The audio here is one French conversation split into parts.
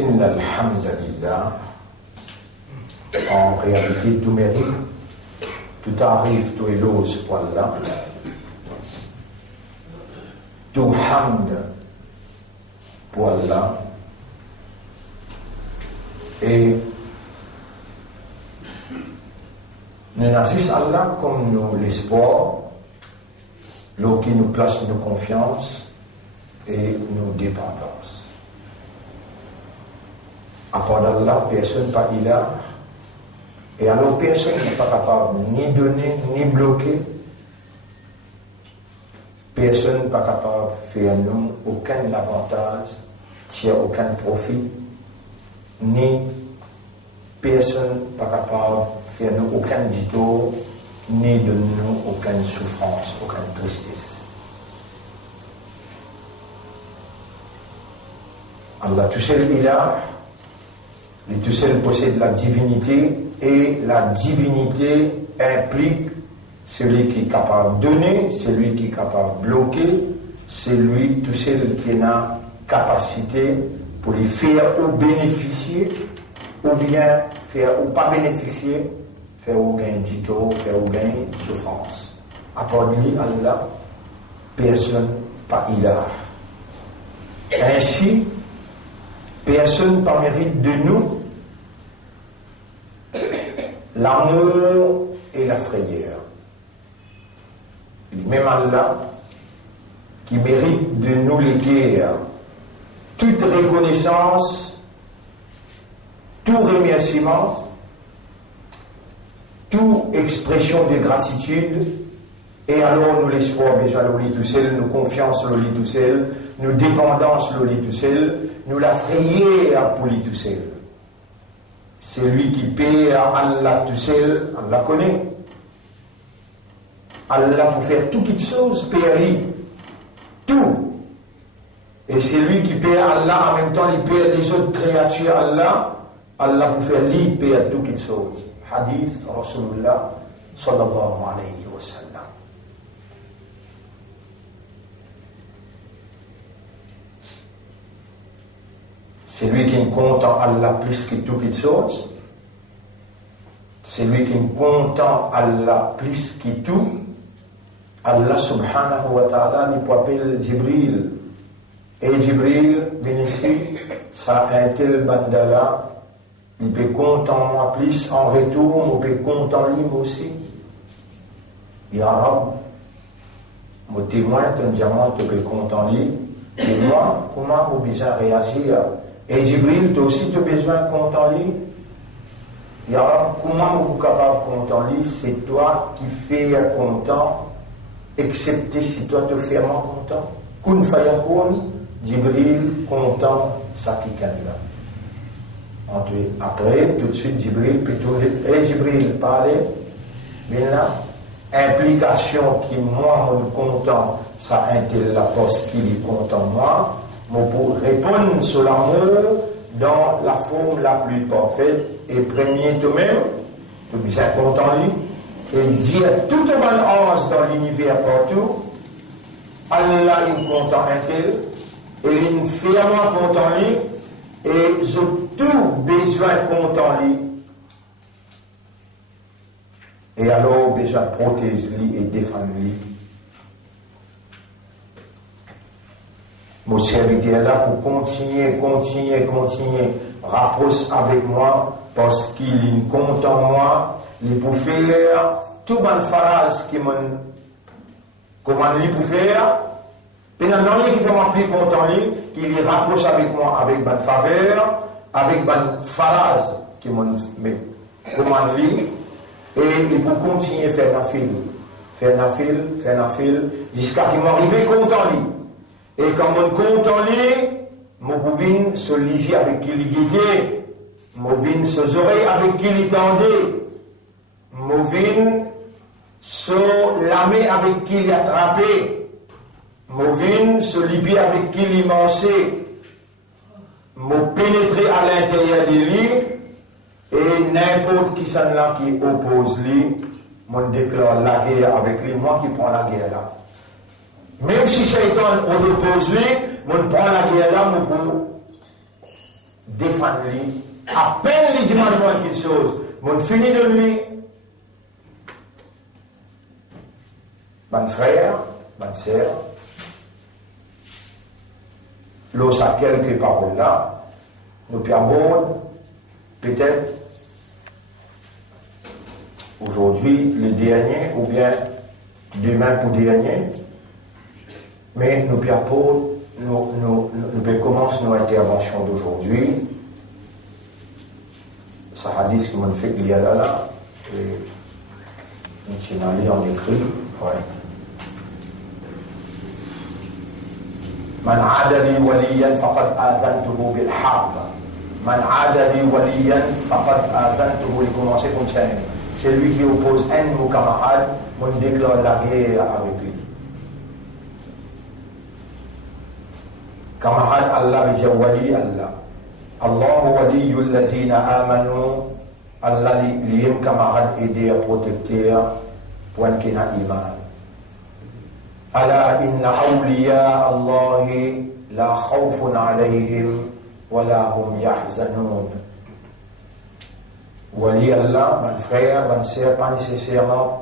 Inna alhamdulillah, en réalité tout mérite, tout arrive, tout éloge pour Allah, tout hamd pour Allah, et nous n'assistons Allah comme nous l'espoir, l'eau qui nous place nos confiances et nos dépendances. À part d'Allah, personne pas ilah. Et alors personne n'est pas capable ni donner, ni bloquer. Personne n'est pas capable de faire nous aucun avantage, tirer aucun profit, ni personne n'est pas capable de faire nous aucun détour, ni de nous aucune souffrance, aucune tristesse. Allah tout seul ilah. Le tout seul possède la divinité et la divinité implique celui qui est capable de donner, celui qui est capable de bloquer, celui tout seul qui a la capacité pour les faire ou bénéficier ou bien faire ou pas bénéficier, faire ou gain du tort, faire ou gain souffrance. À part lui, Allah, personne pas ilah. Ainsi, personne pas mérite de nous l'amour et la frayeur. Même Allah qui mérite de nous léguer toute reconnaissance, tout remerciement, toute expression de gratitude, et alors nous l'espoir déjà le lit tout seul, nous confiance le lit tout seul, nous dépendance le lit tout seul, nous la frayeur pour lui tout seul. C'est lui qui paie à Allah tout seul, Allah connaît. Allah pour faire toutes choses, paie tout. Et c'est lui qui paie à Allah, en même temps il paie les autres créatures Allah, Allah pour faire lui paie à toutes choses. Hadith Rasulullah sallallahu alayhi wa sallam. C'est lui qui me compte en Allah plus que toutes choses. C'est lui qui me compte en Allah plus que tout. Allah subhanahu wa ta'ala il peut appeler Jibril. Et Jibril, bien ici, ça a un tel bandala. Il peut compter en moi plus en retour, il peut compter en lui aussi. Ya Rab, mon témoin, ton diamant, tu peux compter en lui. Et moi, comment vous besoin réagir? Et Jibril, tu aussi tu as besoin de compter en lui. Ya Rab, comment vous êtes capable de compter en lui? C'est toi qui fais content, excepté si toi te fais moins content. Kun fayakoun, Jibril content, ça qui là. Après, tout de suite, Jibril peut tourner. Et Jibril, parlez. Mais là, implication qui, moi, mon content, ça intègre la poste qui est content, moi, pour répondre sur l'amour dans la forme la plus parfaite. Et premier, toi-même, tu es bien content, lui, et dire tout le monde dans l'univers partout, Allah est content, intègre, et il est fièrement content, lui, et j'ai tout besoin content lui. Et alors déjà protège lui et défend lui. Mon serviteur est là pour continuer, rapproche avec moi parce qu'il est content moi, il peut faire tout bonne phrase qui m'ont comment il peut faire. Et il n'y a rien qui fait moi plus content lui, qu'il y rapproche avec moi avec bonne faveur, avec bonne phrase qui m'ont commande lui, et il peut continuer à faire la file, jusqu'à qu'il m'arrive content lui. Et quand mon content lui, mon pouvine se liser avec qui il guidait, mon vine se oreilles avec qui il tendait, mon vine se lamer avec qui il attrapait. Movin se libérer avec qui il mangeait, me pénétrer à l'intérieur de lui, et n'importe qui s'en là qui oppose lui, me déclare la guerre avec lui, moi qui prends la guerre là. Même si Shaitan oppose lui, me prend la guerre là, me pour défendre-lui, à peine les demandements quelque chose, mon fini de lui. Mon frère, ma sœur, l'os à quelques paroles là, nous permettons peut-être aujourd'hui le dernier ou bien demain pour dernier, mais nous permettons, nous commencer nos interventions d'aujourd'hui. Ça hadith que nous fait qu'il y a là, et nous sommes allés en écrit, ouais. من عاد لي وليا فقد آذنته بالحرب. من عاد لي وليا فقد آذنته لكم شيئا. C'est lui qui oppose un de nos camarades, on déclare la guerre avec lui. Camarade Allah bija wali Allah. Allah wali alladhina amanu. Allah liem camarade aider protecteur pour un qui n'a iman. ألا إن أولياء الله لا خوف عليهم ولا هم يحزنون. Wali Allah, mon frère, mon sœur, pas nécessairement,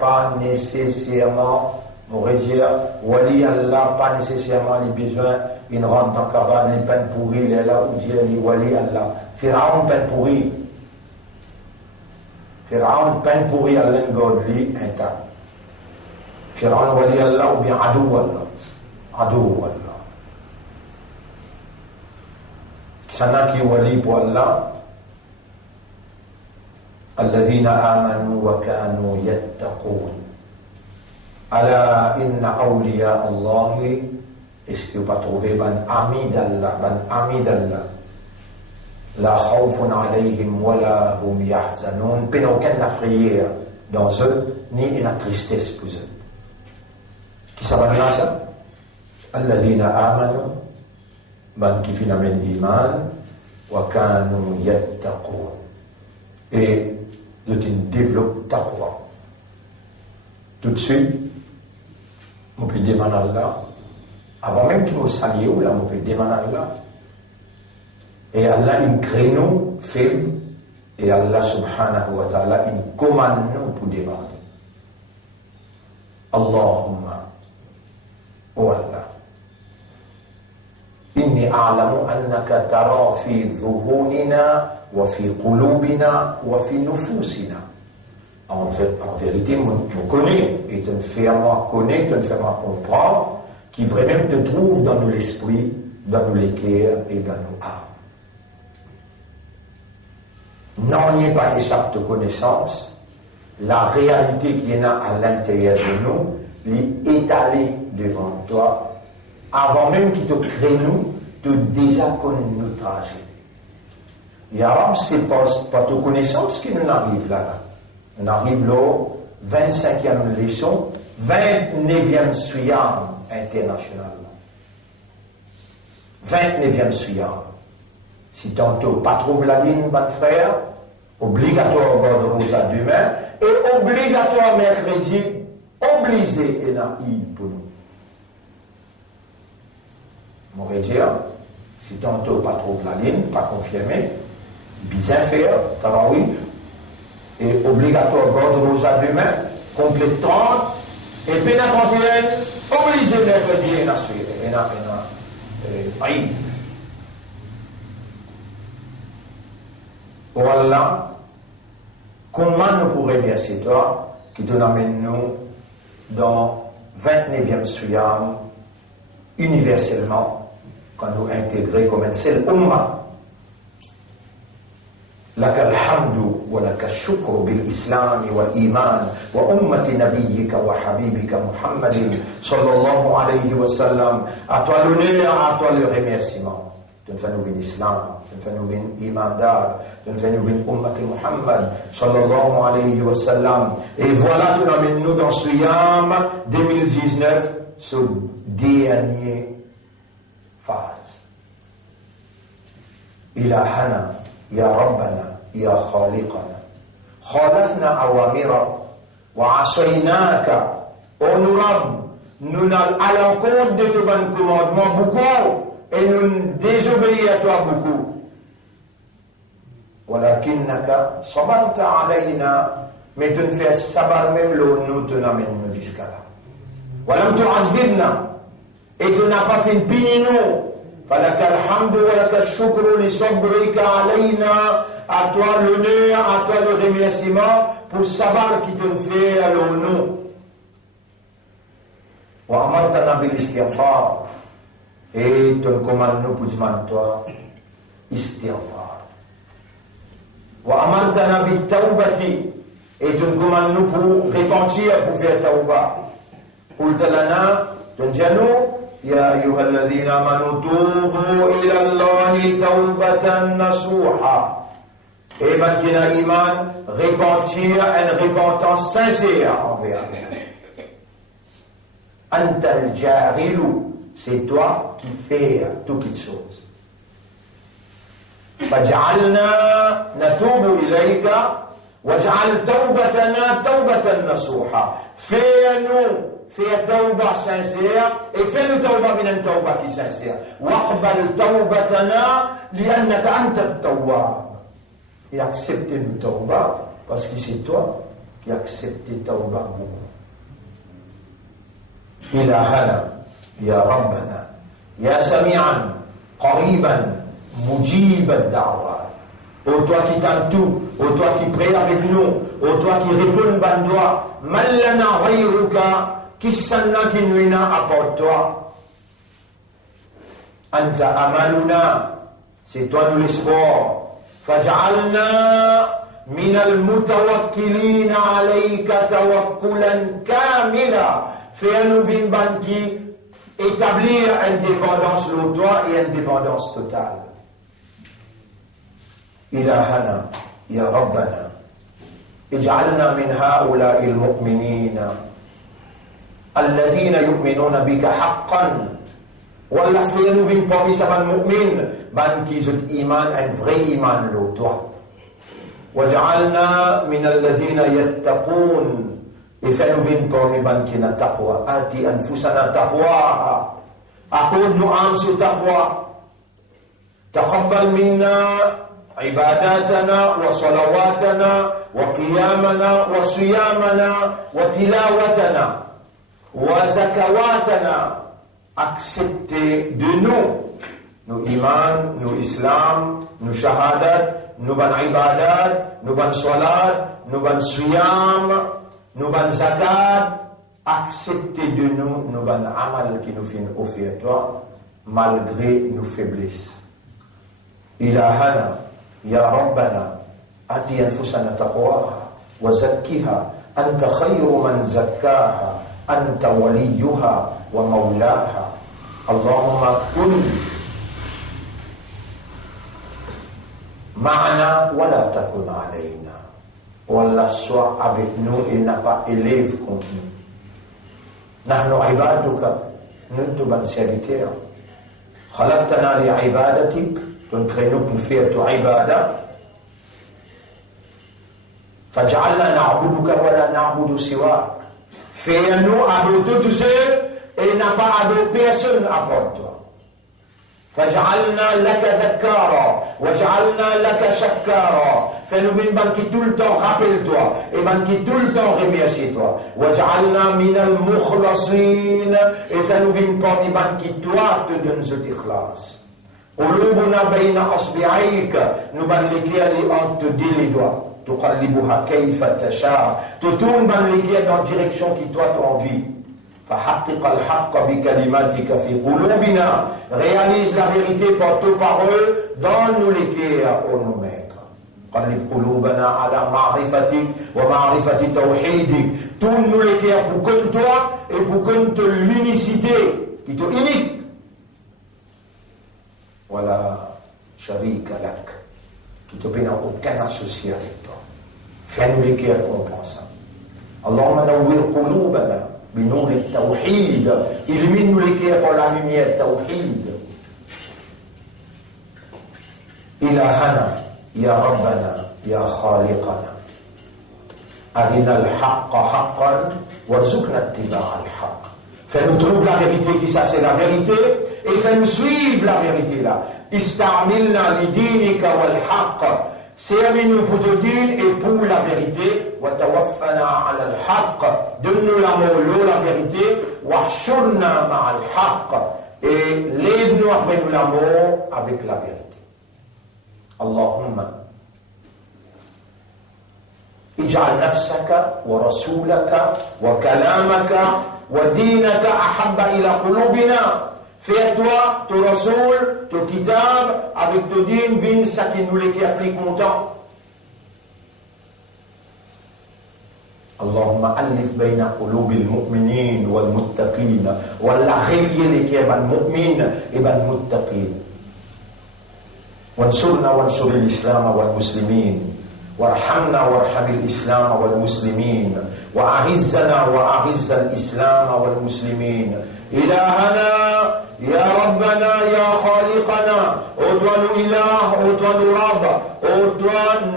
on va dire, Wali Allah, pas nécessairement les besoins, ils rentrent dans le cabane, les peines pourries, les là où Dieu dit Wali Allah. Pharaon, peine pourrie. Pharaon, peine pourrie, Allah, godly, intact. Pharaon wali Allah ou bien adou Allah. Adou Allah. Sana qui wali pour Allah. Alladhina amanu wa kanu yattaqoun. Ala inna awliya Allahi. Est-ce que vous pas trouvé ban ami d'Allah. La khawfun alayhim wa la hum yahzanun. Puis aucune frayeur dans eux, ni une tristesse pour eux. Qui s'appelle ça? Alladhina amanu, man qui finit avec l'iman, wa kanu yattaqoun. Et je développe taqwa. Tout de suite, on peut demander à Allah, avant même qu'il nous salue, là, on peut demander à Allah. Et Allah, il crée nous, fait, et Allah subhanahu wa ta'ala, il commande nous pour demander. Allahumma. Oh Allah, inni a'lamu annaka tara fi dhuhunina wa fi qulubina wa fi nufusina. En vérité, on connaît et te fait moi connaître, te fait moi comprendre qui vraiment te trouve dans nos esprits, dans nos cœurs et dans nos âmes. Non, il n'y a pas échappe de connaissance. La réalité qui est là à l'intérieur de nous, l'étaler devant toi, avant même qu'il te crée nous, te désacconne nous trajet. Et alors, c'est pas de connaissance qui nous arrive là. On arrive là, 25e leçon, 29e suyam international. 29e suyam. Si tantôt pas trouve la ligne, mon frère, obligatoire bord de rosa demain, et obligatoire mercredi, obligé et naïf pour nous. On va dire, si tantôt pas trouve la ligne, pas confirmé, bien faire, tarawih, et obligatoire bord de rosa demain, complète 30, et puis la 31, obligé mercredi et naïf. Oh Allah, comment nous pourrions remercier toi qui te l'amène nous dans 29e suyam universellement quand nous intégrés comme un seul umma. لك الحمد ولك الشكر بالإسلام والإيمان وأمة نبيك وحبيبك محمد صلى الله عليه وسلم. À toi l'honneur, à toi le remerciement. Tu nous fais nous l'islam, tu nous fais nous l'iman d'Ar, tu nous fais nous l'ummat Muhammad sallallahu alayhi wa sallam. Et voilà, tu nous amènes nous dans ce Yam 2019, ce dernier phase. إلهنا يا ربنا يا خالقنا خالفنا أوامرك وعصيناك. Oh nous Rab, nous n'allons à l'encontre de ton bon commandement beaucoup et nous désobéissons à toi beaucoup. walakinnaka sabarta alayna, mais tu ne fais sabar même l'eau, nous te n'amène jusqu'à là. Walam tu'adhibna, et tu n'as pas fait une pinino. Falaka alhamdu wa laka shukru li sabrika alayna, à toi l'honneur, à toi le remerciement pour sabar qui te fait à l'eau. Wa amartana bil istighfar, et tu nous commandes nous pour demander toi istighfar. Wa amartana bit tawbati, et tu nous commandes nous pour repentir, pour faire tawbah. قلت لنا تنجلوا يا أيها الذين آمنوا توبوا إلى الله توبة نصوحا. Et ben qui a iman, repentir, une repentance sincère envers Allah. Anta al-jarilu, c'est toi qui fais toutes choses. Faj'alna natubu ilayka, waj'al tawbatana tawbatan nasuha. Fais-nous, fais tawbah sincère, et fais-nous tawbah min tawbah qui sincère. Waqbal tawbatana, li'annaka anta at-tawwab. Et acceptez nous tawbah, parce que c'est toi qui acceptes tawbah beaucoup. إلهنا يا ربنا يا سميعا قريبا مجيب الدعوات. Ô toi qui t'aimes tout, ô toi qui prie avec nous, ô toi qui réponds ban doigt, man lana ghayruka, qui sanna qui nuina apporte toi. Anta amaluna, c'est toi nous l'espoir. Faj'alna min al-mutawakkilina alayka tawakkulan kamila. Fais-nous une bande qui établir une dépendance de toi et une dépendance totale. إلهنا يا ربنا اجعلنا من هؤلاء المؤمنين الذين يؤمنون بك حقا. والله fais-nous une parmi ces mu'min, ban qui ont iman, un vrai iman de toi. واجعلنا من الذين يتقون. Et fais-nous vivre parmi ban qui n'a taqwa. Ati anfusana taqwaha. Accorde nous âme sur taqwa. Taqabbal minna عباداتنا وصلواتنا وقيامنا وصيامنا وتلاوتنا وزكواتنا. Acceptez de nous, nos iman, nos islam, nos shahadat, nos ban ibadat, nos ban salat, nos ban siyam, nos ban zakat. Acceptez de nous nos ban amal qui nous fait offrir toi, malgré nos faiblesses. إلهنا يا ربنا آتي أنفسنا تقواها وزكها أنت خير من زكاها أنت وليها ومولاها. اللهم كن معنا ولا تكن علينا. والله sois avec nous et n'a pas élève contre nous. نحن عبادك, nous te ban serviteurs. خلقتنا لعبادتك, donc crée-nous pour faire ton ibadah. Faj'alna na'buduka wa la na'budu siwak. Fais-nous adorer tout seul et n'a pas adorer personne à part toi. Faj'alna laka dhakkara waj'alna laka shakkara. Fais-nous une banque qui tout le temps rappelle-toi et banque qui tout le temps remercie toi. Waj'alna minal mukhlasin. Et fais-nous une banque qui toi te donne cet ikhlas. قلوبنا بين أصبعيك, nous ban l'équerre entre les doigts. تقلبها كيف تشاء, tu tournes ban l'équerre dans la direction qui toi tu as envie. فحقق الحق بكلماتك في قلوبنا, réalise la vérité par tes paroles dans nous l'équerre, ô nos maîtres. قلب قلوبنا على معرفتك ومعرفة توحيدك, tourne nous l'équerre pour comme toi et pour comme l'unicité qui te unique. Voilà, sharika lak, qui te n'a aucun associé avec toi. Fais-nous l'équerre compensant. Allahumma nawwir qulubana bi nour al-tawhid, illumine-nous l'équerre par la lumière tawhid. Ilahana ya rabbana ya khaliqana arina al-haqqa haqqan warzuqna ittiba'a al-haqq. Fais-nous trouver la vérité qui ça c'est la vérité et fais-nous suivre la vérité là. Istamilna lidinika wal haqq. Servis-nous pour te dire et pour la vérité. Wa tawaffana ala al-haqq. Donne-nous l'amour, la vérité. Wa hshurna ma'a al-haqq. Et lève-nous après nous l'amour avec la vérité. Allahumma. اجعل نفسك ورسولك وكلامك ودينك أحب إلى قلوبنا. Fais-toi, ton Rasoul, ton Kitab, avec ton dîme, vigne, ça qui nous les qui applique longtemps. اللهم ألف بين قلوب المؤمنين والمتقين ولا غير لك يا المؤمن يا المتقين وانصرنا وانصر الإسلام والمسلمين وارحمنا وارحم الإسلام والمسلمين وأعزنا وأعز الإسلام والمسلمين إلهنا يا ربنا يا خالقنا أوتوان إله أوتوان رب أوتوان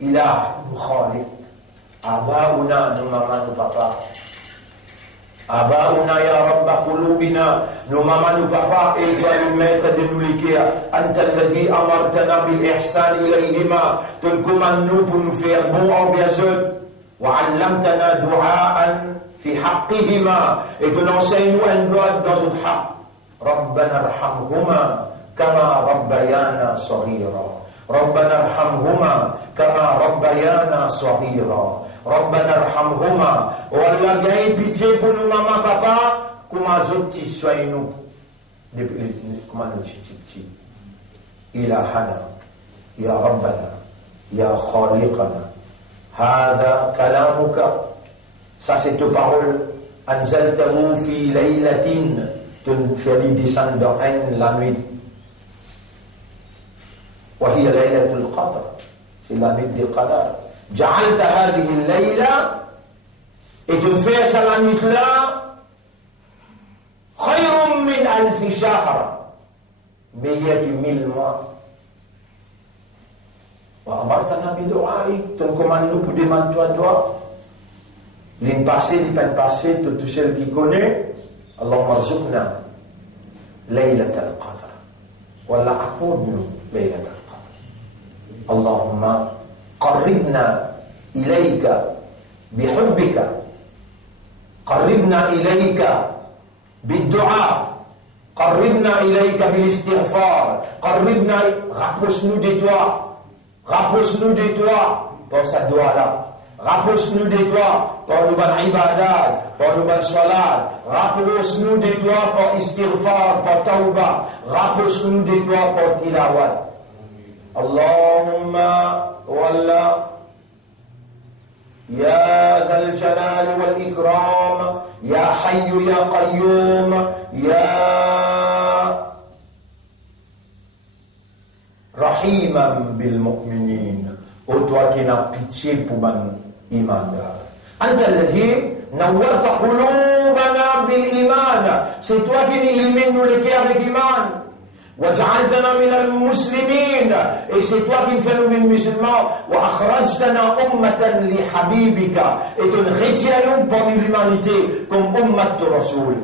إله خالق آباؤنا نماما نبابا آباؤنا يا رب قلوبنا نماما نبابا أيتوان الميتر دنوليكيا أنت الذي أمرتنا بالإحسان إليهما تنكما نوب نفير بون أوفيازون وعلمتنا دعاء في حقهما et que l'enseigne-nous un droit dans notre حق ربنا ارحمهما كما ربيانا صغيرا ربنا ارحمهما كما ربيانا صغيرا ربنا ارحمهما والله gagne pitié pour nous maman papa comment autres soyez nous comment nous petit إلهنا يا ربنا يا خالقنا هذا كلامك. Ça, c'est ta parole. Anzaltahu fi laylatin. Tu fais descendre dans la nuit. Wa hiya laylatul qadr. C'est la nuit du qadr. Ja'alta hadhihi al-layla. Et tu fais ça la nuit là. Khayrun min alfi shahr. Meilleur que 1000 mois. Wa amartana bi du'a'i. Tu nous commandes nous pour demander toi doigt. L'île passée, l'île peine passée, tout seul qui connaît, Allahumma rzuqna laylat al-qadr. Wallah accorde-nous laylat al-qadr. Allahumma qarribna ilayka bihubbika. Qarribna ilayka bid-du'a. Qarribna ilayka bil-istighfar. Qarribna, rapproche-nous de toi. Rapproche-nous de toi. Pour cette doigt-là. Rapproche-nous de toi pour nous ban ibadat, pour nous ban salat. Rapproche-nous de toi pour istighfar, pour tawbah. Rapproche-nous de toi pour tilawat. Allahumma wallah ya dhal jalal wal ikram ya hayyu ya qayyum ya rahiman bil mu'minin. Ô toi qui n'as pitié pour man iman. Anta alladhi nawwarta qulubana bil iman. C'est toi qui illumines nous le cœur avec iman. Waj'altana min al muslimin. Et c'est toi qui nous fais nous musulmans. Wa akhrajtana ummatan li habibika. Et tu nous retiens parmi l'humanité comme ummat de Rasoul.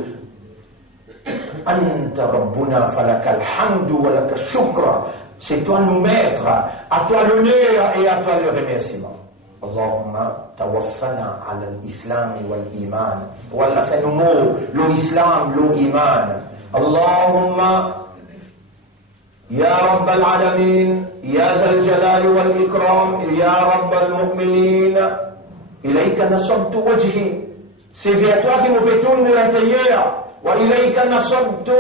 Anta rabbuna falaka alhamdu wa laka shukra. C'est toi nous maître, à toi l'honneur et à toi le remerciement. Allahumma tawaffana ala al-islam wal-iman. Wallah fais-nous mots, l'islam, l'iman. Allahumma ya Rabb al-alamin, ya dhal jalali wal-ikram, ya Rabb al-mu'minin. Ilayka nasabtu wajhi. C'est vers toi qui me pétourne de l'intérieur. Wa ilayka nasabtu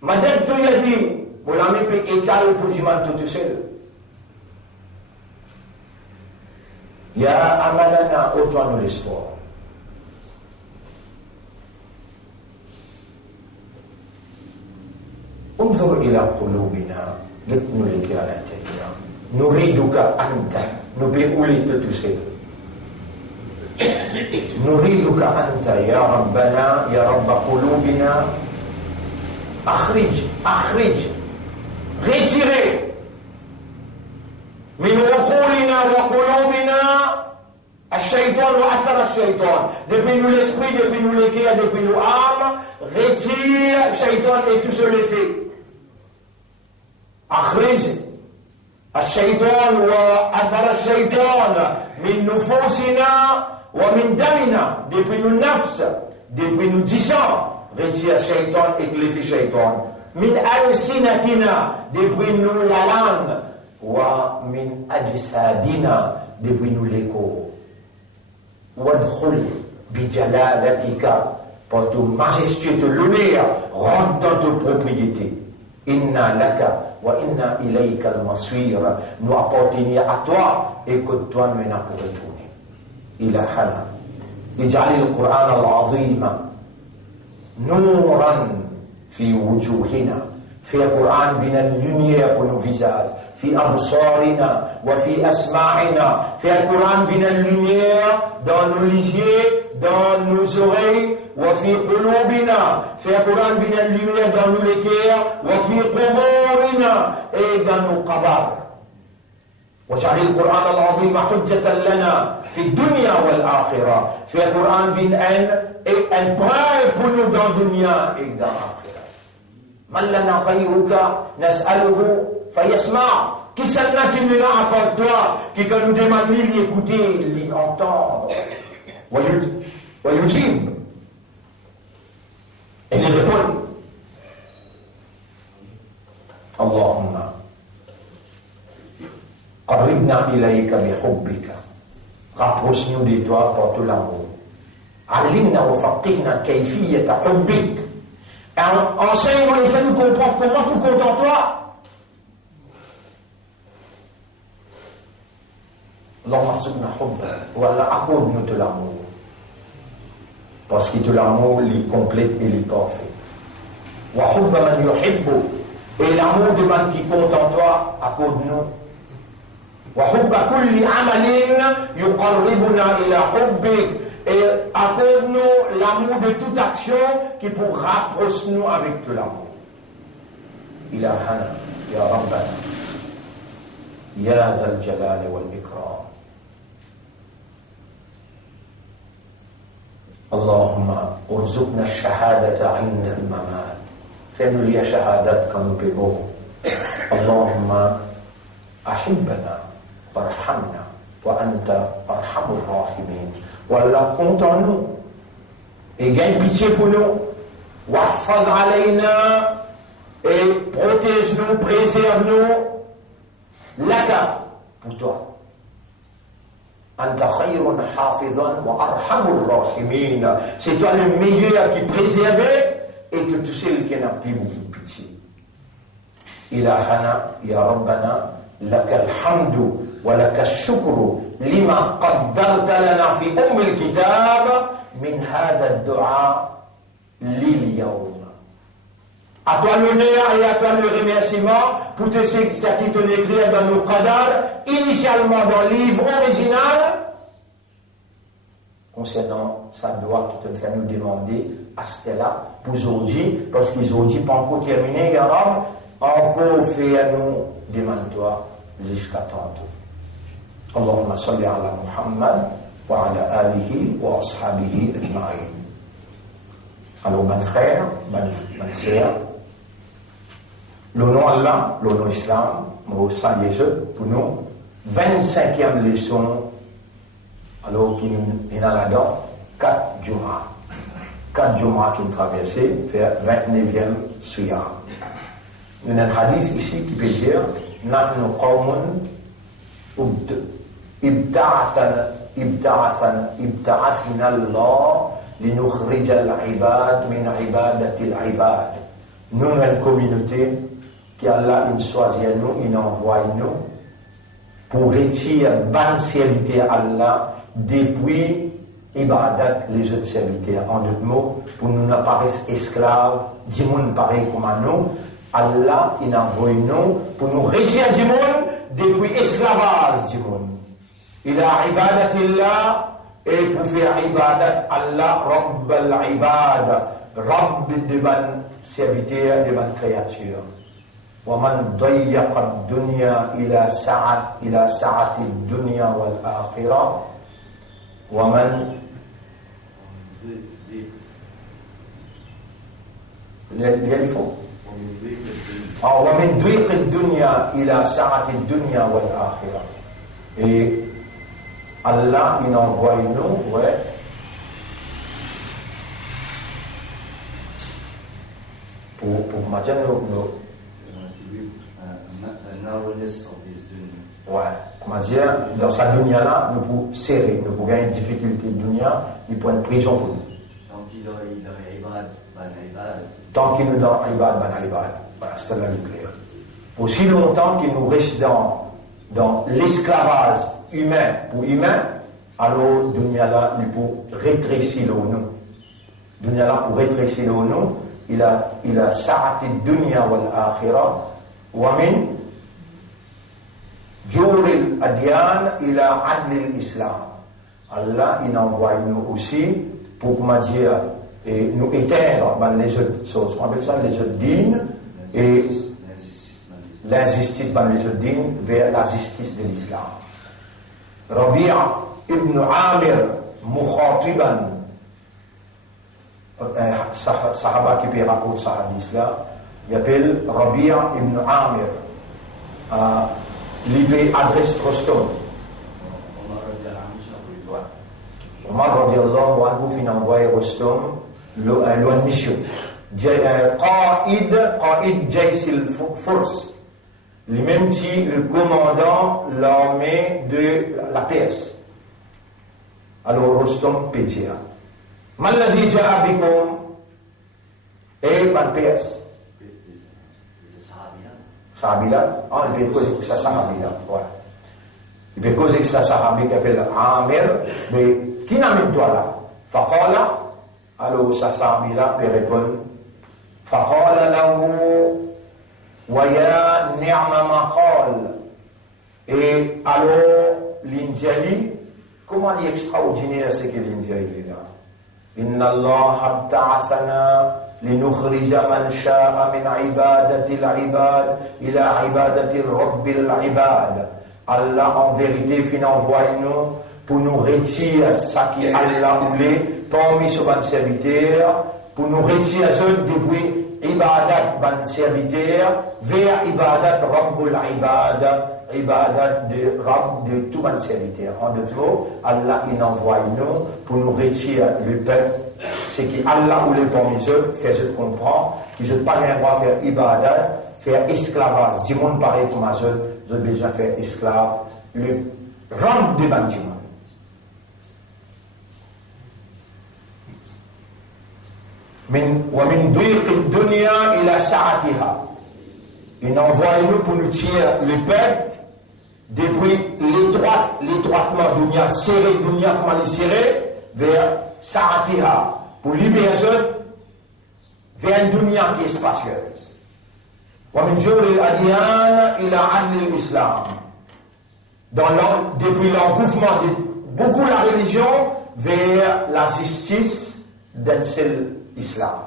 madadtu yadi. Mon ami peut étaler pour du mal tout seul. Ya amalana, ôte-toi-nous l'espoir. انظر إلى قلوبنا. Laisse-nous les cœurs à l'intérieur. Nuriduka anta. Nous péoulez tout seul. Nuriduka anta ya Rabbana, ya Rabba qulubina. Akhrij. Retirez من عقولنا وقلوبنا الشيطان وأثر الشيطان. Depuis nous l'esprit, depuis nous les cœurs, depuis nous âmes, retire le shaitan et tout ce l'effet. أخرج الشيطان وأثر الشيطان من نفوسنا ومن دمنا depuis nos nafs, depuis nos disants, retire الشيطان éclairé الشيطان من ألسنتنا depuis nous la langue ومن أجسادنا depuis nous les corps وادخل بجلالتك par ton majestueux l'honneur rentre dans ta propriété inna laka wa inna ilayka al-masir nous appartenons à toi et que toi nous n'as pour retourner ilahana ij'al al-Qur'an al-azim nuran fi wujuhina fi al-Qur'an vient une lumière pour nos visages fi absarina wa fi asma'ina fi al-Qur'an vient une lumière dans nos yeux dans nos oreilles وفي قلوبنا في القرآن بنا اللي dans les cœurs وفي قبورنا et dans nos قبر واجعل القرآن العظيم حجة لنا في الدنيا والآخرة في القرآن بنا un preuve pour nous dans الدنيا et dans l'آخرة من لنا غيرك نسأله فيسمع qui s'en a qui nous l'a à part toi qui quand nous demande l'y écouter l'y entendre ويجيب et il répond اللهم قربنا إليك بحبك rapproche-nous de toi par tout l'amour علمنا وفقهنا كيفية حبك enseigne-nous et fais-nous comprendre comment tu comptes en toi اللهم ارزقنا حبك ولا accorde-nous de l'amour parce que tout l'amour les complète et les parfait. Wa hubba man yuhibbu et l'amour de man qui compte en toi accorde-nous. Wa hubba kulli amalin yuqarribuna ila hubbik et accorde-nous l'amour de toute action qui pour rapprocher nous avec tout l'amour. Ilahana ya rabbana ya dhal jalal wal ikram. اللهم ارزقنا الشهادة عند الممات فإنه لي شهادات كانوا بيبوه اللهم أحبنا وارحمنا وأنت أرحم الراحمين والله compte en nous et gagne pitié pour nous واحفظ علينا et protège-nous, préserve-nous laka pour toi Anta khayrun hafizan wa arhamur rahimin. C'est toi le meilleur qui préservait et que tu sais lequel n'a plus beaucoup de pitié. Ilahana ya Rabbana laka alhamdu wa laka shukru lima qaddarta lana fi al-kitab min hadha ad-du'a lil yawm. À toi l'honneur et à toi le remerciement pour tout ce qui t'ont écrit dans nos qadar, initialement dans le livre original, concernant sa doigt qui te fait nous demander à ce là pour aujourd'hui, parce qu'ils ont dit pas encore terminé, ya Rab, encore fait à nous, demande-toi jusqu'à tantôt. Allahumma salli ala Muhammad wa ala alihi wa ashabihi ajma'in. Alors, mon frère, ma sœur, le nom Allah, le nom Islam, nous saluons pour nous, 25e leçon, alors qu'il y en a là-dedans, 4 Juma. 4 Juma qui ont traversé, vers 29e Suya. Nous avons un hadith ici qui peut dire, Nahnu qawmun ibta'athna Allah linukhrij al-ibad min ibadati al-ibad. Nous, une communauté qui Allah il choisit nous, il envoie nous pour retirer bonne serviteur à Allah depuis ibadat les autres serviteurs. En d'autres mots, pour nous n'apparaître esclaves, du monde pareil comme à nous, Allah il envoie nous pour nous retirer du monde depuis esclavage du monde. Il a ibadatillah et pour faire ibadat Allah Rabb al-ibad, Rabb de ban serviteur de ban créature. ومن ضيق الدنيا إلى سعة الدنيا والآخرة ومن يعرفه ومن ضيق الدنيا إلى سعة الدنيا والآخرة. Et Allah, il envoie nous, ouais. Pour maintenant, ouais, comment dire, dans sa dunya là, nous pouvons serrer, nous pouvons gagner une difficulté de dunya, il peut être prison pour nous. Tant qu'il nous donne ibad, voilà, c'est la nucléaire. Aussi longtemps qu'il nous reste dans l'esclavage humain pour humain, alors dunya là, nous pouvons rétrécir le nous. Dunya là, pour rétrécir le nous, il a sa'ati dunya wal akhirah, wa min juril adyan ila adlil islam. Allah, il envoie nous aussi pour, comment dire, et nous éteindre les autres choses. On appelle ça les autres dînes et l'injustice dans les autres dînes vers la justice de l'islam. Rabi'a ibn Amir mukhatiban, sahaba qui peut raconter ça hadith là, il appelle Rabi'a ibn Amir, l'IP adresse Rostom. Omar radiallahu anhu fin envoyé Rostom loin mission. Qaid Jaysil Furs, lui-même dit le commandant l'armée de la Perse. Alors Rostom pétia. Malazi ja'a bikum, et par Perse. Sahabila, il peut causer que ça sahabila, ouais. Il peut causer que ça sahabi qui appelle Amir, mais qui n'amène toi là? Faqala, alors ça sahabila peut répondre. Faqala lahu, wa ya ni'ma ma qal. Et alors, l'Injali, comment il est extraordinaire ce que l'Injali est là? Inna Allah abta'athana لنخرج من شاء من عبادة العباد إلى عبادة الرب العباد. Allah en vérité fin envoie nous pour nous retirer ça qui Allah voulait parmi ses bons serviteurs, pour nous retirer depuis ibadat bons serviteurs vers ibadat Rabbul Ibad, ibadat de Rabb de tout bons serviteurs. En deux mots, Allah il envoie nous pour nous retirer le peuple. C'est qu'Allah ou les parmi eux fait je comprends qu'ils n'ont pas rien droit faire ibadat, faire esclavage du monde pareil comme eux, ils ont besoin de faire esclave le rang de ban du monde. ومن ضيق الدنيا إلى سعتها. Il envoie nous pour nous tirer le peuple depuis l'étroitement dunya serré, dunya comment les serrer vers Sa'atiha, pour libérer vers une dunya qui est spacieuse. ومن جور الأديان إلى عدل الإسلام. Depuis l'engouffement de beaucoup la religion vers la justice d'un seul islam.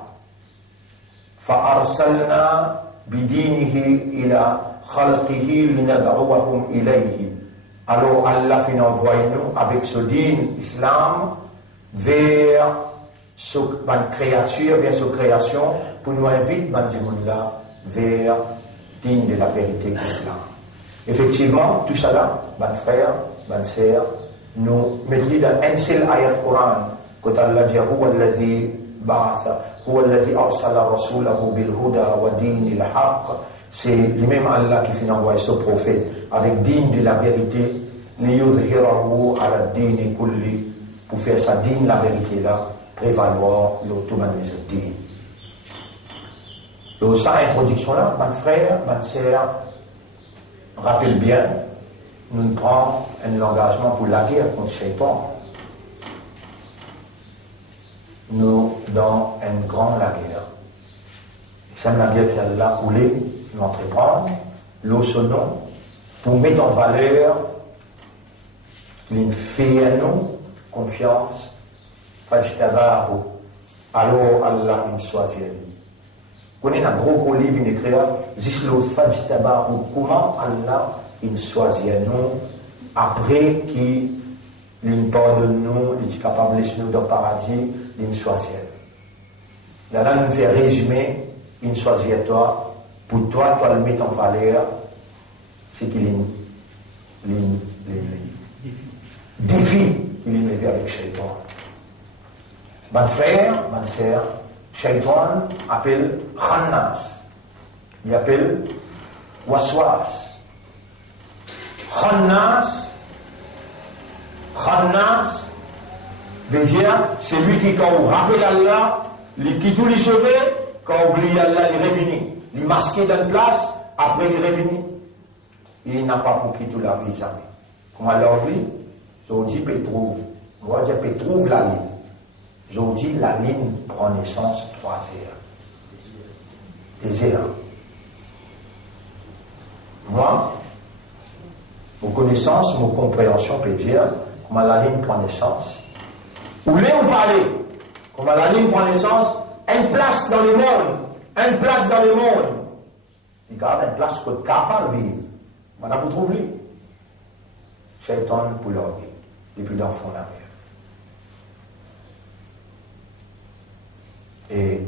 فأرسلنا بدينه إلى خلقه لندعوهم إليه. Alors Allah fait envoyer nous avec ce din islam vers sa créature, vers sa création, pour nous inviter dans ce monde-là vers digne de la vérité islam. Effectivement, tout ça là, mes frères, mes sœurs, nous mettons dans un seul ayat Coran, quand Allah dit هو الذي بعث هو الذي أرسل رسوله بالهدى ودين الحق. C'est lui-même Allah qui fait envoyer ce prophète avec digne de la vérité, ليظهره على الدين كله, pour faire sa digne la vérité là, prévaloir l'automatisme digne. Donc, cette introduction-là, mes frères, mes sœurs, rappelle bien, nous prenons un engagement pour la guerre contre Shaitan. Nous, dans une grande la guerre. C'est la guerre qu'Allah voulait nous entreprendre, l'eau son nom, pour mettre en valeur qu'il fait à nous confiance, fajtabahu, alors Allah nous choisit. Vous connaissez un gros livre qui écrit Zislo fajtabahu, comment Allah nous choisit à nous après qu'il nous pardonne nous, il est capable de nous dans le paradis, il nous choisit. Là, nous fait résumer il choisit toi, pour toi, toi le mettre en valeur, c'est qu'il est défi qu'il est levé avec Shaitan. Mon frère, ma sœur, Shaitan appelle Khannas. Il appelle Waswas. Khannas veut dire c'est lui qui, quand on rappelle Allah, qui tout lui sauver, quand on oublie Allah, il revient. Il masqué dans une place, après il revient. Il n'a pas pour qui tout la vie jamais. Comment Allah dit? Je dis Pétrouve. Moi, je Pétrouve la ligne. Je dis la ligne prend naissance 3 heures. Des heures. Moi, mon connaissance, mon compréhension peut dire comment la ligne prend naissance. Où l'est ou parler? Comment la ligne prend naissance? Une place dans le monde. Une place dans le monde. Il garde une place que Kafar vit. Voilà, vous trouvez. Shaitan pour l'orgue. Depuis d'enfant la mer. Et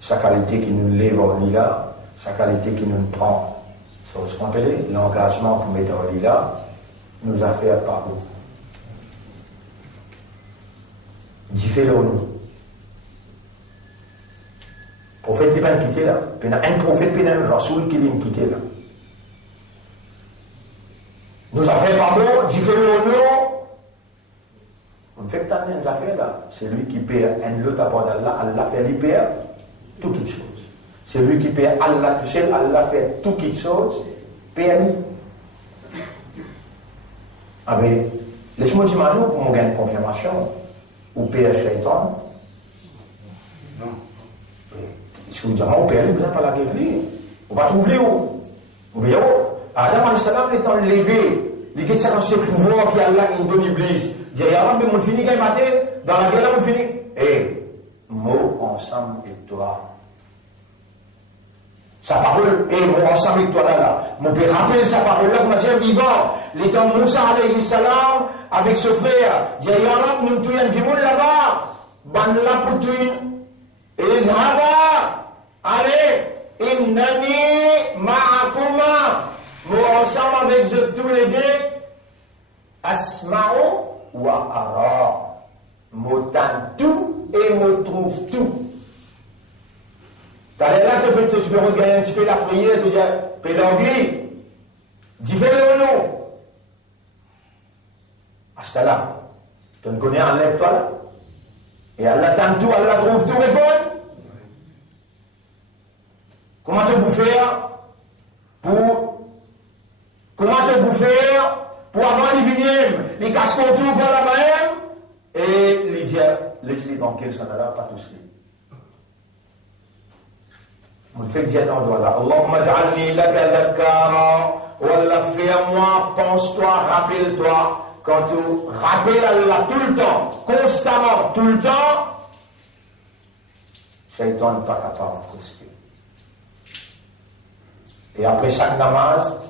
sa qualité qui nous lève au lilas, sa qualité qui nous prend, sur ce qu'on appelle l'engagement pour mettre au lilas, nous a fait pas beaucoup. Diffé-le nous. Prophète qui va nous quitter là. Il y a un prophète, il y a un rasoul qui vient nous quitter là. Nous a fait pas bon, diffé-le nous. On fait tant de affaires là. C'est lui qui perd un lot à part d'Allah, Allah fait lui perdre toutes les choses. C'est lui qui perd Allah tout seul, Allah fait toutes les choses, perd lui. Ah ben, laisse-moi dire maintenant pour me gagner une confirmation. Ou perd Shaitan. Non. Si vous dites, on perd lui, vous n'avez pas la guerre. On va trouver où? Vous voyez où? Adam al-Salam étant levé, il y a ce pouvoir qui Allah in donne l'Iblis. Il y a un fini qui est maté, dans la guerre, on finit. Et, mot ensemble avec toi. Sa parole, et mot ensemble avec toi là. Mon père rappelle sa parole là, qu'on a déjà vivant. L'étant Moussa alayhi salam, avec ce frère, il y a un nous tout un dimoun là-bas, ban la pour tout. Et là-bas, allez, innani ma'akuma, mot ensemble avec tous les deux, asma'u wa ara, m'entends tout et me trouve tout. T'as là, tu peux regarder un petit peu la prière, tu dis, pédangue, dis-le non. Hasta là, tu ne connais un lève toi là. Et Allah t'aime tout, Allah trouve tout, répond. Comment te bouffer pour avoir les vignes, les casques autour pour la main, et les dire, laisse-les tranquilles, ça n'a pas tous les. On fait dire dans le doigt là, Allahumma ja'alni laka dhakkara, Wallah, fais-moi, pense-toi, rappelle-toi, quand tu rappelles Allah tout le temps, constamment, tout le temps, Shaitan n'est pas capable de coster. Et après chaque namaz,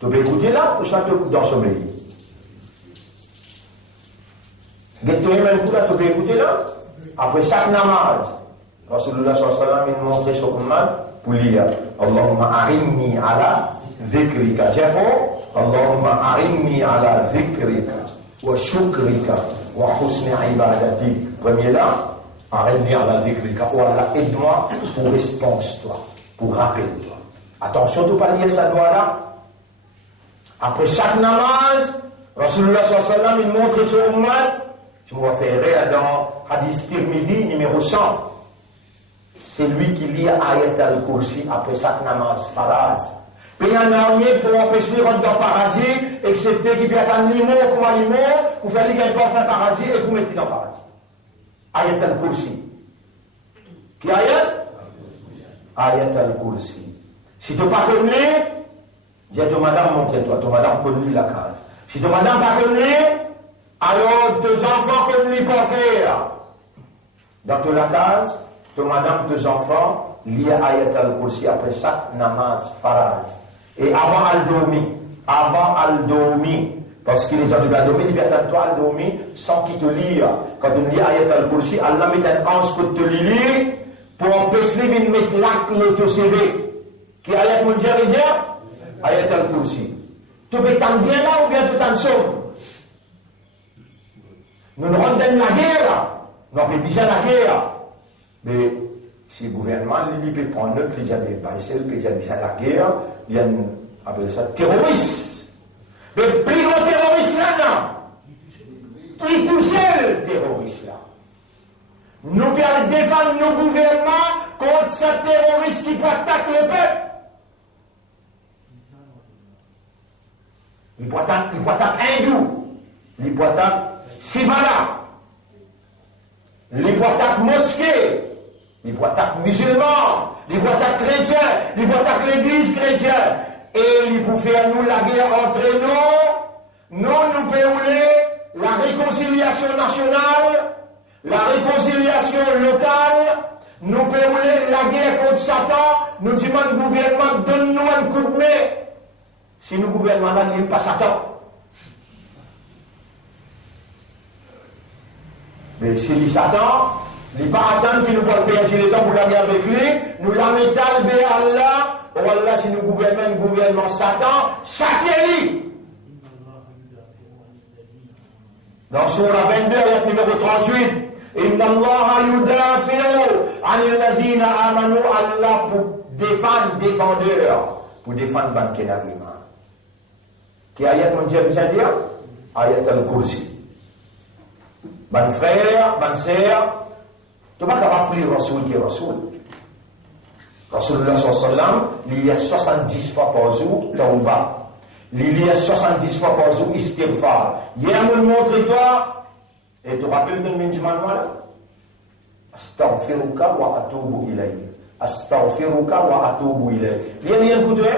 tu peux écouter là, ou ça te dans le sommeil. Guette-toi même coup là, tu peux écouter là. Après chaque namaz, Rasulullah sallallahu alayhi wa sallam, il montrait sur Umman pour lire Allahumma arinni ala dhikrika. J'ai fait Allahumma arinni ala dhikrika wa shukrika wa husni ibadatik. Premier là, arinni ala dhikrika. Oh Allah, aide-moi pour réponse-toi, pour rappel-toi. Attention de ne pas lire ça doigt là. Après chaque namaz, Rasulullah sallallahu alayhi wa sallam, il montre sur Umman. Je me référerai dans Hadith Tirmidhi numéro 100. C'est lui qui lit Ayat al-Kursi après chaque namaz, faraz. Puis il y en a un pour empêcher de rentrer dans le paradis, excepté qu'il peut être un limon comme un limon, vous faites qu'il peut faire un paradis et vous mettez dans le paradis. Ayat al-Kursi. Qui ayat? Ayat al-Kursi. Si tu n'as pas connu, dis à ton madame, montre-toi, ton madame connu la case. Si ton madame n'a pas connu, alors tes enfants connus par cœur. Dans toute la case, ton madame, tes enfants, lis Ayat al-Kursi après chaque namaz, faraz. Et avant al-dormir, parce qu'il est dans le dormir, il vient toi al-dormir sans qu'il te lise. Quand tu lis Ayat al-Kursi, Allah met un ange que te lit, pour empêcher de mettre l'acte l'auto-CV. Qui ayat mon Dieu dire? Ayat al-Kursi. Tu peux t'en bien là ou bien tu t'en sauves? Nous nous rendons la guerre. Nous avons besoin de la guerre. Mais si le gouvernement il peut prendre notre plaisir de passer, le plaisir de la guerre, il y a appelle ça terroriste. Mais plus grand terroriste là, plus toucher le terroriste là. Nous pouvons défendre nos gouvernements contre ce terroriste qui peut attaquer le peuple. Il peut attaquer hindou, il peut attaquer Sivala, il peut attaquer mosquée, il peut attaquer musulmans, il peut attaquer chrétiens, il peut attaquer l'église chrétienne. Et il peut faire nous la guerre entre nous pouvons la réconciliation nationale, la réconciliation locale, nous pouvons la guerre contre Satan, nous disons au gouvernement, donne-nous un coup de main. Si le gouvernement n'aime pas Satan. Mais si les Satan, il n'est pas attendre qu'il nous voit payer le temps pour la guerre avec lui, nous la mettons vers Allah, ou Allah, si nous gouvernons un gouvernement Satan, châtiez-lui. Dans Surah 22, ayat numéro 38, Inna Allah yudafi'u anil ladhina amanu, Allah pour défendre défendeur, pour défendre ban kenarima. Qui ayat mon Dieu bisa dire? Ayat al-Kursi. Ban frère, ban sœur, tu n'es pas capable de prier Rasoul qui est Rasoul. Rasulullah sallallahu alayhi wa sallam, il y a 70 fois par jour, tawba. Il y a 70 fois par jour, istighfar. Hier, me montre-toi, et tu te rappelles de l'enseignement là? Astaghfiruka wa atubu ilayk. Astaghfiruka wa atubu ilayk. Lire un coup de main.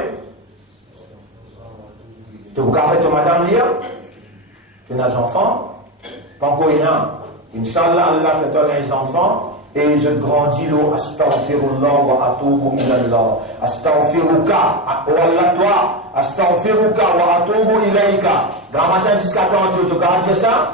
Tu peux faire ton madame lire? Tu as des enfants? Pas encore rien. Inch'Allah, Allah fait toi les enfants. Et je grandis l'eau, astaghfirullah wa atubu ilallah. Astaghfiruka, oh Allah toi, astaghfiruka wa atubu ilayka. Grand matin jusqu'à temps, tu gardes ça?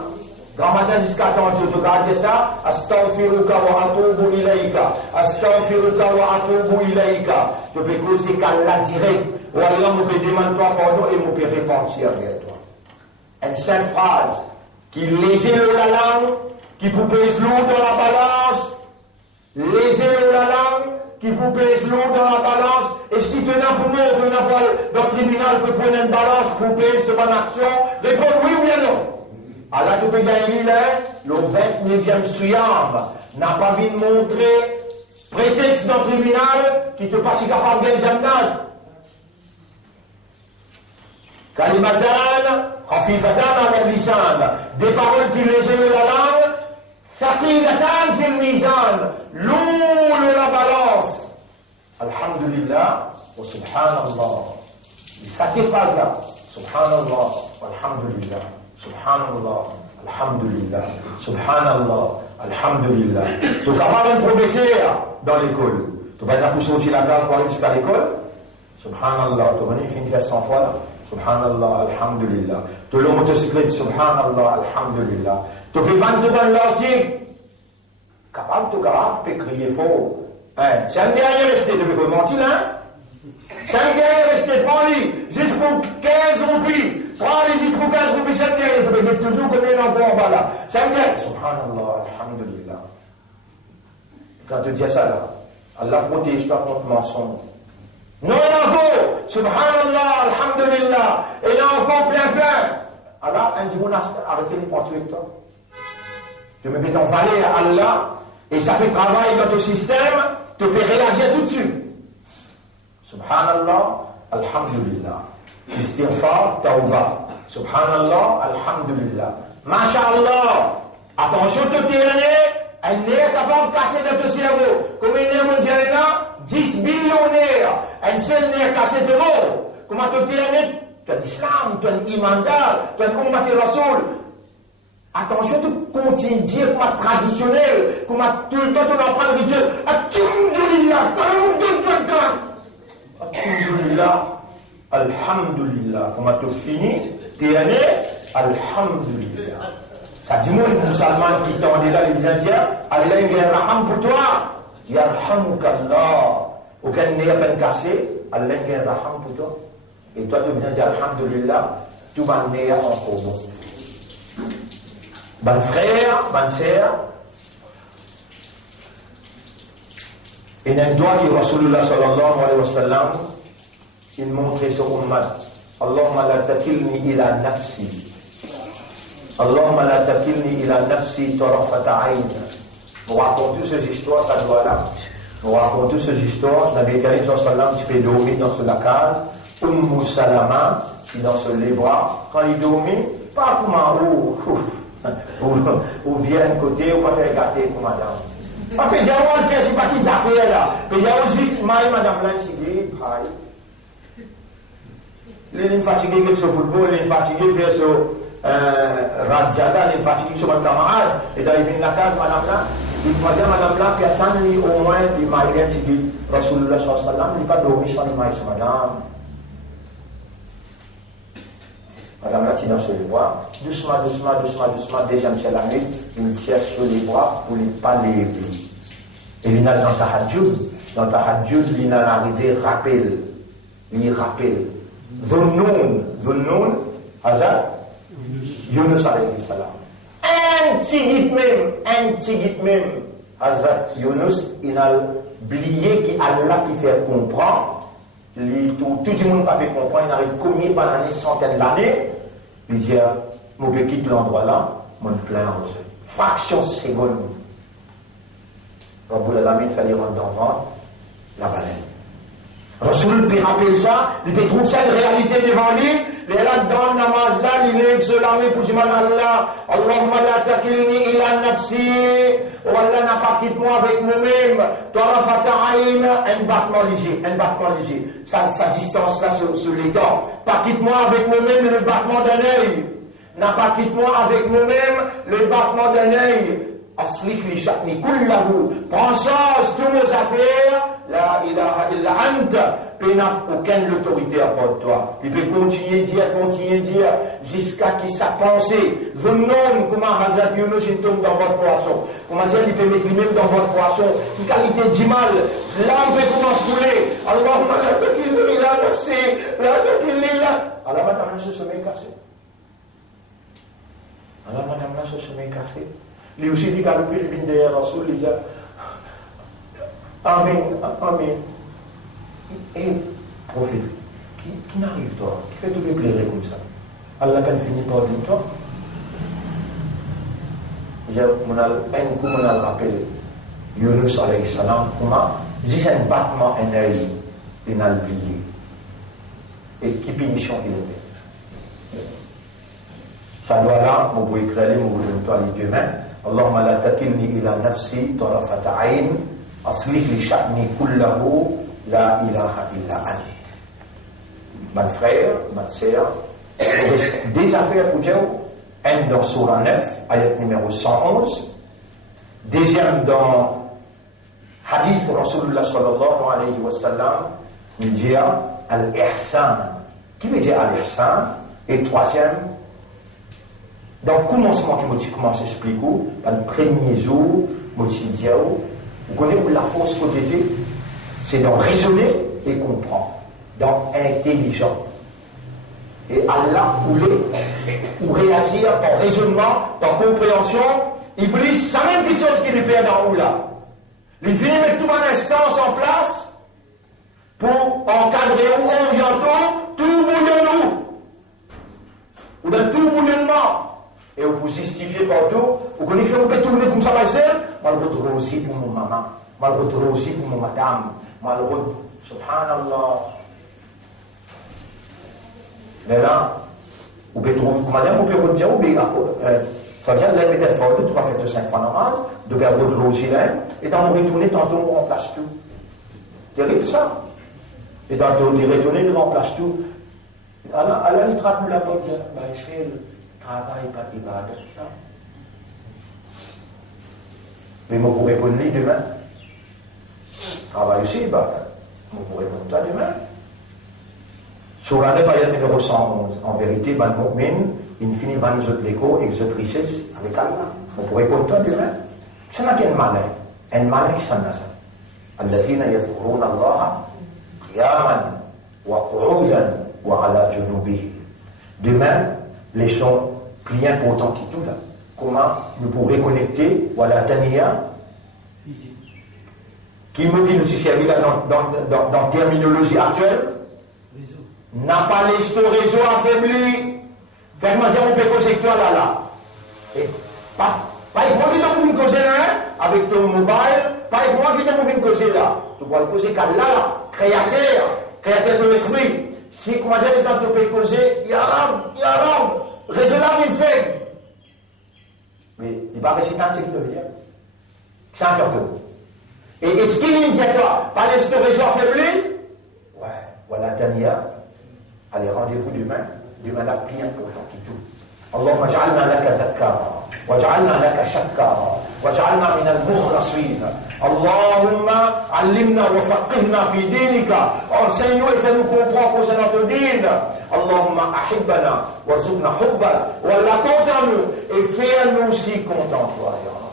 Grand matin jusqu'à temps, tu gardes ça? Astaghfiruka wa atubu ilayka. Astaghfiruka wa atubu ilayka. Tu peux causer qu'Allah direct. Ou Allah me peut demander toi pardon et me peut repentir vers toi. Une seule phrase qui laissait la langue, qui peut peser lourd dans la balance. Laissez la langue qui vous pèse lourd dans la balance. Est-ce qu'il tenait pour nous, tenait dans le tribunal que prenait une balance pour pèse de bonne action? Réponds oui ou bien non. Allah te peut gagner le 29e suyam n'a pas vu montrer prétexte dans le tribunal qui te passe capable de gagner. Kalimatan, khafifatan ala lisan. Des paroles qui laissaient la langue. ثقيلتان في الميزان لول la balance. Alhamdulillah wa subhanallah. Cette phrase-là, subhanallah, alhamdulillah, subhanallah, alhamdulillah, subhanallah, alhamdulillah. Tu es capable de professeur dans l'école. Tu vas pousser aussi la classe pour aller jusqu'à l'école. Subhanallah, tu vas finir faire 100 fois là. Subhanallah, alhamdulillah. Tu le motocyclette, subhanallah, alhamdulillah. Tu peux vendre dans l'article. Capable, tu peux crier fort. Hein? C'est un dernier resté, tu peux mentir là. C'est un dernier resté, prends-lui. Juste pour 15 roupies. Prends-lui juste pour 15 roupies, c'est un dernier. Tu peux mettre toujours comme un enfant en bas là. C'est un dernier. Subhanallah, alhamdulillah. Quand tu dis ça là, Allah protège toi contre mensonge. Non, encore, subhanallah, alhamdulillah, et là encore plein. Allah, un dimanche, arrêtez les points avec toi. Tu me mets ton valet à Allah, et ça fait travail dans ton système, tu peux réagir tout de suite. Subhanallah, alhamdulillah. Istighfar, tawbah. Subhanallah, alhamdulillah. Masha'Allah, attention, tu t'es elle n'est capable de casser dans ton cerveau. Comme il est mondial là, 10 billionnaires, un seul n'est cassé de mots. Comment tu es tu as l'islam, tu as l'imandal, tu as l'ummat rasoul. Attention, tu continues à dire comme traditionnel, comme tout le temps tu apprends de Dieu. Alhamdulillah, alhamdulillah. Comment tu finis, tu es né, alhamdulillah. Ça dit, moi, les musulmans qui t'ont dit là, les Indiens, Allah, il y a un raham pour toi. Yarhamukallah. Aucun n'est pas cassé, Allah n'a raham pour toi. Et toi, tu viens dire Alhamdulillah, tout le monde est encore bon. Bon frère, bonne sœur, et il y a un doigt qui Rasulullah sallallahu alayhi wa sallam, il montrait sur Ummah. Allahumma la takilni ila nafsi. Allahumma la takilni ila nafsi tarafata ayn. Nous racontons ces histoires, ça doit là. Nous racontons ces histoires. Nabi Karim sallallahu alayhi wa sallam, tu peux dormir dans la case. Salama, qui dans les bras. Quand il dormit, pas comme ou vient côté, ou pas faire gâter pour madame. Parce que j'ai on le fait, c'est pas qu'ils affaires là. Mais il y a aussi, madame là, fatiguée, il est fatigué de ce football, il est fatigué de faire ce radiada, il est fatigué sur mon camarade. Et dans la case, madame là, il croisait madame là, puis attendre au moins, il m'a dit, Rasulullah sallallahu alayhi wa sallam, il n'est pas dormi sans l'image sur madame. Madame là, tu dans sur les bras, doucement, deuxième c'est la nuit, il tire sur les bras pour ne pas les lever. Et il a dans ta hadjoud, il a arrivé, rappel. Dhunnoun, Hazard, Yunus alayhi salam. Un petit guide même, Hazard, Yunus, il a oublié qu'Allah qui fait comprendre. Tout le monde n'a pas pu comprendre, il arrive combien d'années, centaines d'années, il dit, je vais quitter l'endroit là, je me plains aux yeux. Fraction de seconde. Rabbul Alamin fallait rentrer devant la baleine. Rasoul peut rappeler ça, il peut trouver ça une réalité devant lui, il est là dans le namaz là, il lève se la main pour dire Allah, Allahumma la takilni ila nafsi, oh Allah n'a pas quitté moi avec moi-même, tarafata ayn, un battement léger, sa distance là sur les dents, pas quitte moi avec moi-même le battement d'un œil, n'a pas quitté moi avec moi-même le battement d'un œil, aslik li sha'ni kullahu, prends charge tous nos affaires, la ilaha illa anta, il n'a aucune autorité à part de toi. Il peut continuer dire, jusqu'à qu'il sa pensée, Dhunnoun, comment Hazrat Yunus tombe dans votre poisson. Comment dire, il peut mettre lui-même dans votre poisson, qui qualité d'immal, l'âme peut commencer à couler. Allahumma la takilni ila nafsi, la takilni ila. Alors madame là, ce sommeil cassé. Lui aussi dit qu'à l'opé, il vient derrière Rasoul, il dit, Amen. Et prophète, qui n'arrive toi, qui fait tout le plaisir comme ça. Allah peine fini par dire toi. J'ai un rappel, Yunus alayhi salam, comment, j'ai un battement, un œil, il n'a oublié. Et qui punition il est. Ça doit là, mon beau éclairé, mon beau toi les deux mains. Allahumma la takilni ila nafsi, tarafata ayn. أصلح لي شأني كله لا إله إلا أنت. Mon frère, ma sœur, des affaires pour Dieu, un dans Surah 9, ayat numéro 111, deuxième dans Hadith Rasulullah sallallahu alayhi wa sallam, il dit Al-Ihsan. Qui veut dire Al-Ihsan? Et troisième, dans le commencement qui m'a commencé à expliquer, dans le premier jour, je dit vous connaissez la force côté, c'est d'en raisonner et comprendre, d'en intelligent. Et Allah voulait ou réagir dans raisonnement, dans compréhension, Iblis, ça même petite chose qui lui perd dans là. Il finit mettre toute une instance en place pour encadrer ou orienter tout bouillonnement. Ou dans tout bouillonnement. Et vous justifiez partout, vous connaissez, vous pouvez tourner comme ça, malgré aussi pour mon maman, malgré aussi pour mon madame, malgré, subhanallah. Mais là, vous pouvez trouver, madame, vous pouvez dire, vous pouvez, ça vient de la peut-être fort, tu vas faire 5 fois namaz, de perdre votre aussi là, et t'en retourner, tantôt on remplace tout. Terrible ça. Et tantôt, il retourner, on remplace tout. Allah, il trappe la porte, c'est travail pas ibadat ça. Mais vous pourrez répondre demain. Travail aussi ibadat. Vous pourrez répondre ça demain. Surah 9, ayat numéro 111. En vérité, ban mu'min, il finit ban nous autres l'écho et vous autres richesses avec Allah. Vous pourrez répondre ça demain. Ça n'a qu'un malin. Un malin qui s'en a ça. الذين يذكرون الله قياما وقعودا وعلى جنوبهم. Demain, les sons plus importants qui tout là. Comment nous pourrions connecter voilà Tania qui nous servi là dans terminologie actuelle n'a pas les réseau affaibli. Vraiment, j'ai mon péco secteur là. Et pas moi qui t'en une causer là, avec ton mobile, pas moi qui t'en une causer là. Tu vois le causer qu'à là, créateur de l'esprit. Si comment j'ai dans ton péco causer, il y a l'homme, réseau là, il fait. Mais il va réciter un cycle de vie. C'est un cœur d'eau. Et est-ce qu'il dit à toi, par les réseau affaibli? Ouais, voilà Tania. Allez, rendez-vous demain la plus importante qui tout. اللهم اجعلنا لك ذكارا واجعلنا لك شكارا واجعلنا من المخلصين. اللهم علمنا وفقهنا في دينك. Enseigne-nous et fais-nous comprendre concernant ton dîne. اللهم احبنا وارزقنا حبك ولا contents-nous et fais-nous aussi contents toi ya Rabbi.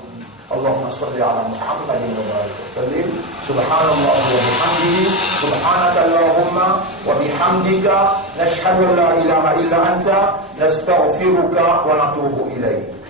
اللهم صل على محمد وبارك وسلم. سبحان الله وبحمده سبحانك اللهم وبحمدك نشهد ان لا اله الا انت نستغفرك ونتوب اليك.